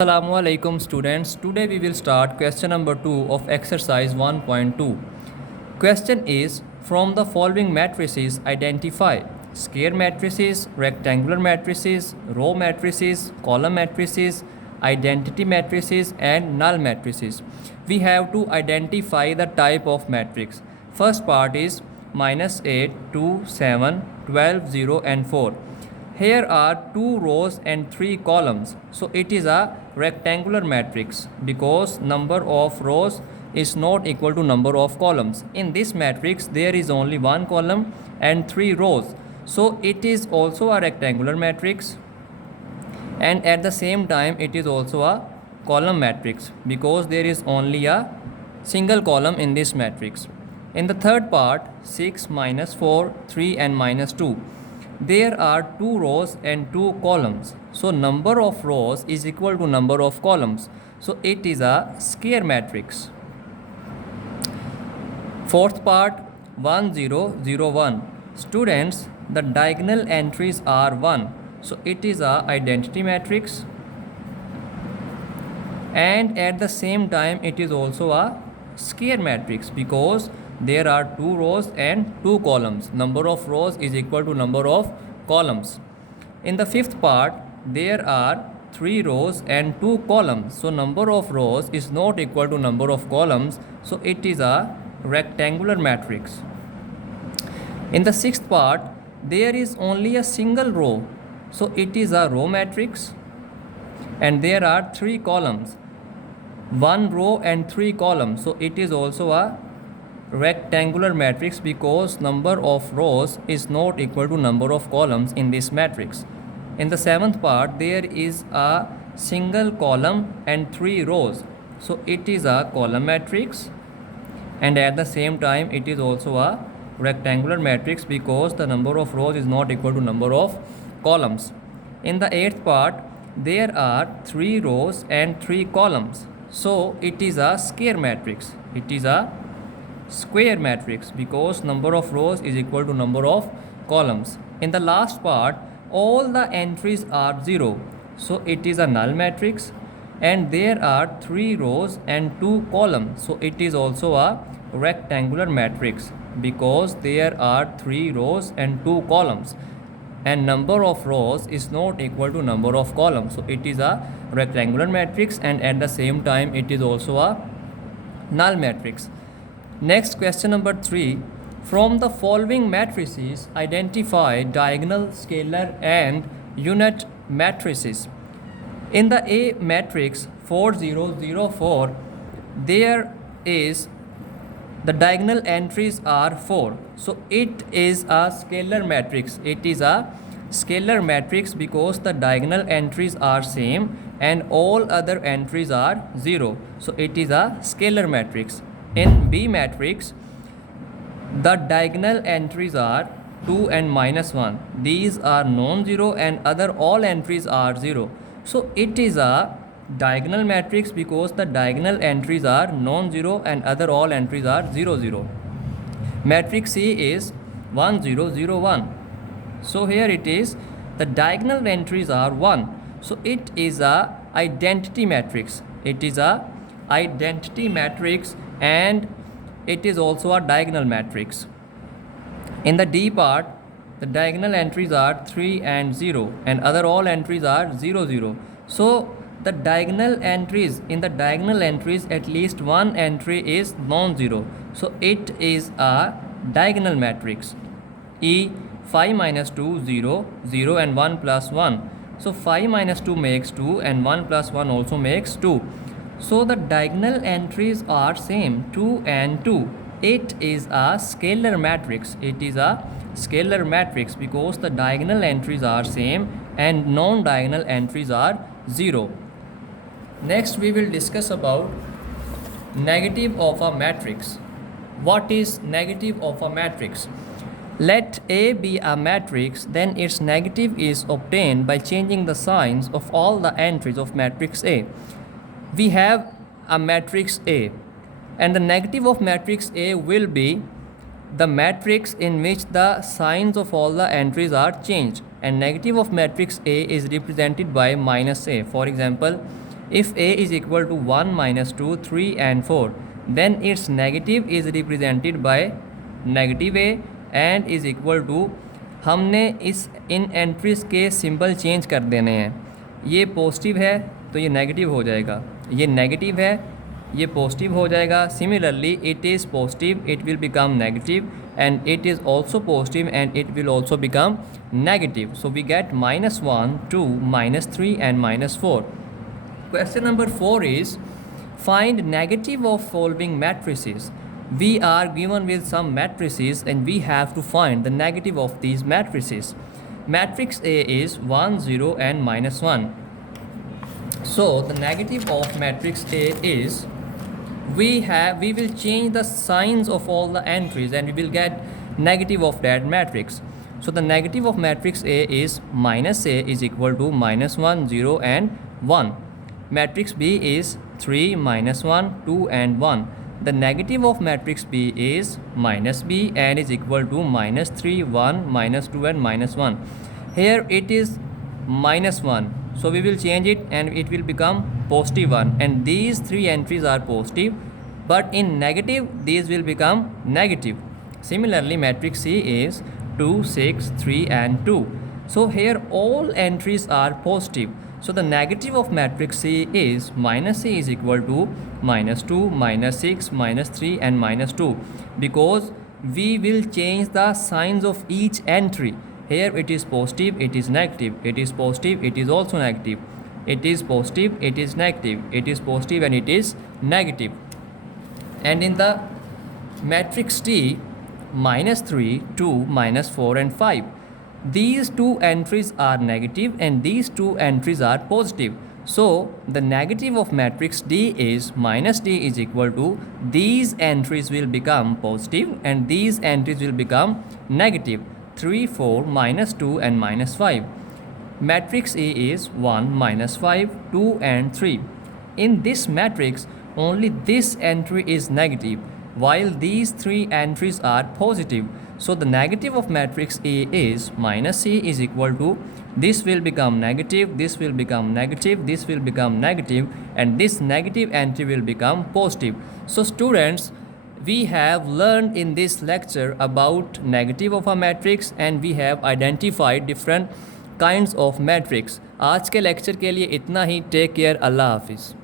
Assalamu alaikum students. Today we will start question number 2 of exercise 1.2. Question is, from the following matrices identify square matrices, rectangular matrices, row matrices, column matrices, identity matrices and null matrices. We have to identify the type of matrix. First part is -8, 2, 7, 12, 0 and 4. Here are 2 rows and 3 columns. So it is a rectangular matrix because number of rows is not equal to number of columns. In this matrix there is only 1 column and 3 rows. So it is also a rectangular matrix, and at the same time it is also a column matrix because there is only a single column in this matrix. In the third part, 6, -4, 3 and -2. There are 2 rows and 2 columns. So number of rows is equal to number of columns. So it is a square matrix. Fourth part, 1, 0, 0, 1. Students, the diagonal entries are 1. So it is a identity matrix, and at the same time it is also a square matrix because there are 2 rows and 2 columns. Number of rows is equal to number of columns. In the fifth part, there are 3 rows and 2 columns. So number of rows is not equal to number of columns. So it is a rectangular matrix. In the sixth part, there is only a single row. So it is a row matrix, and there are 3 columns. 1 row and 3 columns. So it is also a rectangular matrix because number of rows is not equal to number of columns in this matrix. In the seventh part, there is a single column and 3 rows. So it is a column matrix, and at the same time it is also a rectangular matrix because the number of rows is not equal to number of columns. In the eighth part, there are 3 rows and 3 columns. So it is a square matrix. It is a square matrix because number of rows is equal to number of columns. In the last part, all the entries are 0. So it is a null matrix, and there are 3 rows and 2 columns. So it is also a rectangular matrix because there are 3 rows and 2 columns, and number of rows is not equal to number of columns. So it is a rectangular matrix, and at the same time it is also a null matrix. Next, question number 3. From the following matrices identify diagonal, scalar and unit matrices. In the A matrix 4, 0, 0, 4, there is the diagonal entries are 4. So it is a scalar matrix. It is a scalar matrix because the diagonal entries are same and all other entries are 0. So it is a scalar matrix. In B matrix, the diagonal entries are 2 and -1. These are non-zero and other all entries are 0. So it is a diagonal matrix because the diagonal entries are non-zero and other all entries are 0, 0. Matrix C is 1, 0, 0, 1. So here it is, the diagonal entries are 1. So it is a identity matrix. It is a identity matrix, and it is also a diagonal matrix. In the D part, the diagonal entries are 3 and 0 and other all entries are 0, 0. So the diagonal entries, in the diagonal entries at least one entry is non-zero. So it is a diagonal matrix. E, 5 -2, 0, 0 and 1 plus 1. So 5 -2 makes 2 and 1 plus 1 also makes 2. So the diagonal entries are same, 2 and 2. It is a scalar matrix. It is a scalar matrix because the diagonal entries are same and non-diagonal entries are 0. Next we will discuss about negative of a matrix. What is negative of a matrix? Let A be a matrix, then its negative is obtained by changing the signs of all the entries of matrix A. We have a matrix A, and the negative of matrix A will be the matrix in which the signs of all the entries are changed, and negative of matrix A is represented by -A. For example, If A is equal to 1, minus 2, 3 and 4, then its negative is represented by negative A and is equal to, हमने इन entries के symbol change कर देने हैं. ये positive है तो ये negative हो जाएगा, ये नेगेटिव है ये पॉजिटिव हो जाएगा. Similarly it is positive it will become negative and it is also positive and it will also become negative. So we get minus 1, 2, minus 3 and minus 4. Question number 4 is find negative of following matrices. We are given with some matrices and we have to find the negative of these matrices. Matrix A is 1, 0 and minus 1. So the negative of matrix A is we will change the signs of all the entries and we will get negative of that matrix. So the negative of matrix A is minus A is equal to minus 1, 0 and 1. Matrix B is 3, minus 1, 2 and 1. The negative of matrix B is minus B and is equal to minus 3, 1, minus 2 and minus 1. Here it is minus 1. So we will change it and it will become positive 1 and these three entries are positive, but in negative these will become negative. Similarly matrix C is 2, 6, 3 and 2. So here all entries are positive. So the negative of matrix C is minus C is equal to minus 2, minus 6, minus 3 and minus 2, because we will change the signs of each entry. Here it is positive, it is negative, it is positive, it is also negative, it is positive, it is negative, it is positive and it is negative. And in the matrix T, minus 3, 2, minus 4 and 5, these two entries are negative and these two entries are positive. So the negative of matrix D is minus D is equal to these entries will become positive and these entries will become negative. 3, 4, minus 2 and minus 5. Matrix A is 1, minus 5, 2 and 3. In this matrix, only this entry is negative, while these three entries are positive. So the negative of matrix A is minus C is equal to this will become negative, this will become negative, this will become negative, and this negative entry will become positive. So students, we have learned in this lecture about negative of a matrix and we have identified different kinds of matrix. आज के lecture के लिए इतना ही. Take care. अल्लाह हाफिज़.